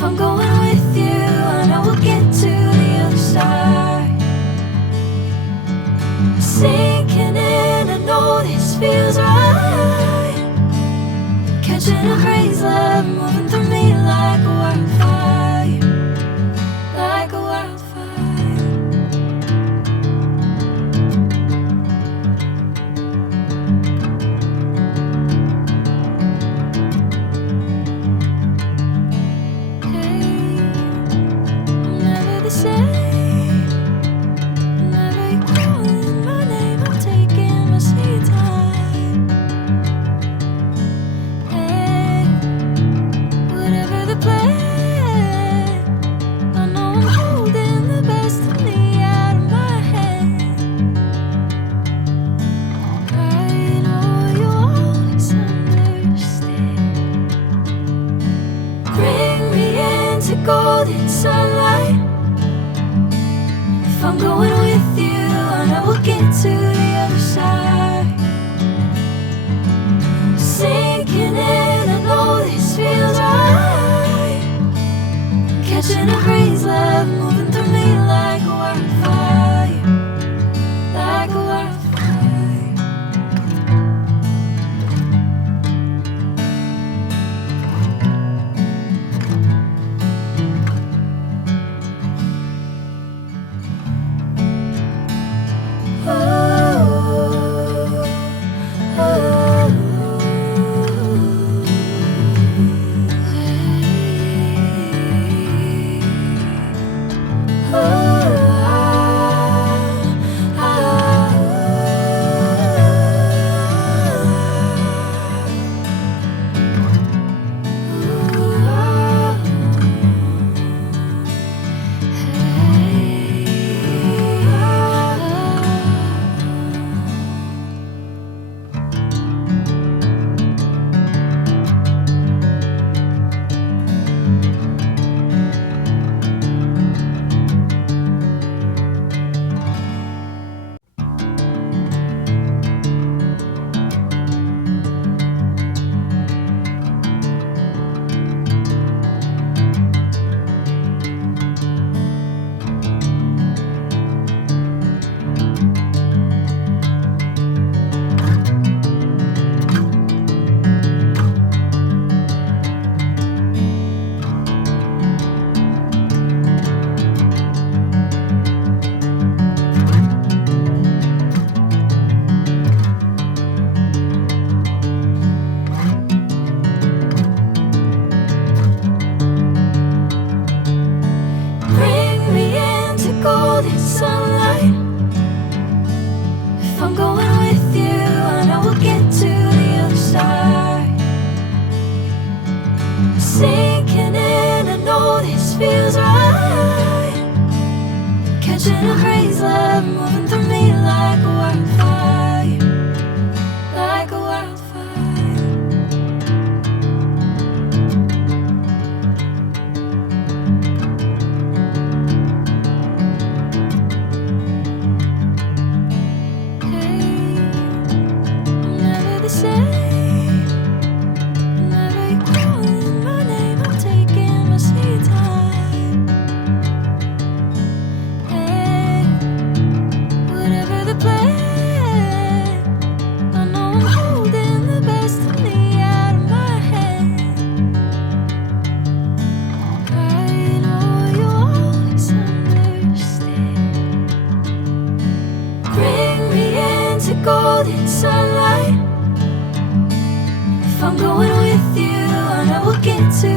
If I'm going with you, I know we'll get to the other side. Sinking in, I know this feels right. Catching a crazy love, moving through me like a wildfire, like a wildfire. Hey, I'm never the same. Whenever you're calling my name, I'm taking my sweet time. Hey, whatever the plan, I know I'm holding the best of me out of my hand. I know you'll always understand. Bring me into golden sunlight. If I'm going with you, I know we'll get to the other side. Sinking in, I know this feels right. Catching a crazy love, moving through me like a wildfire, like a wildfire. Bring me into golden sunlight. If I'm going with you, I know we'll get to the other side. Sinking in, I know this feels right. Catching a crazy love, moving through me like a wildfire, like a wildfire. Hey, I'm never the same. Whenever you're calling my name, I'm taking my sweet time. Hey, whatever the plan, I know I'm holding the best of me out of my hand. I know you'll always understand. Bring me into golden sunlight. If I'm going with you, I know we'll get to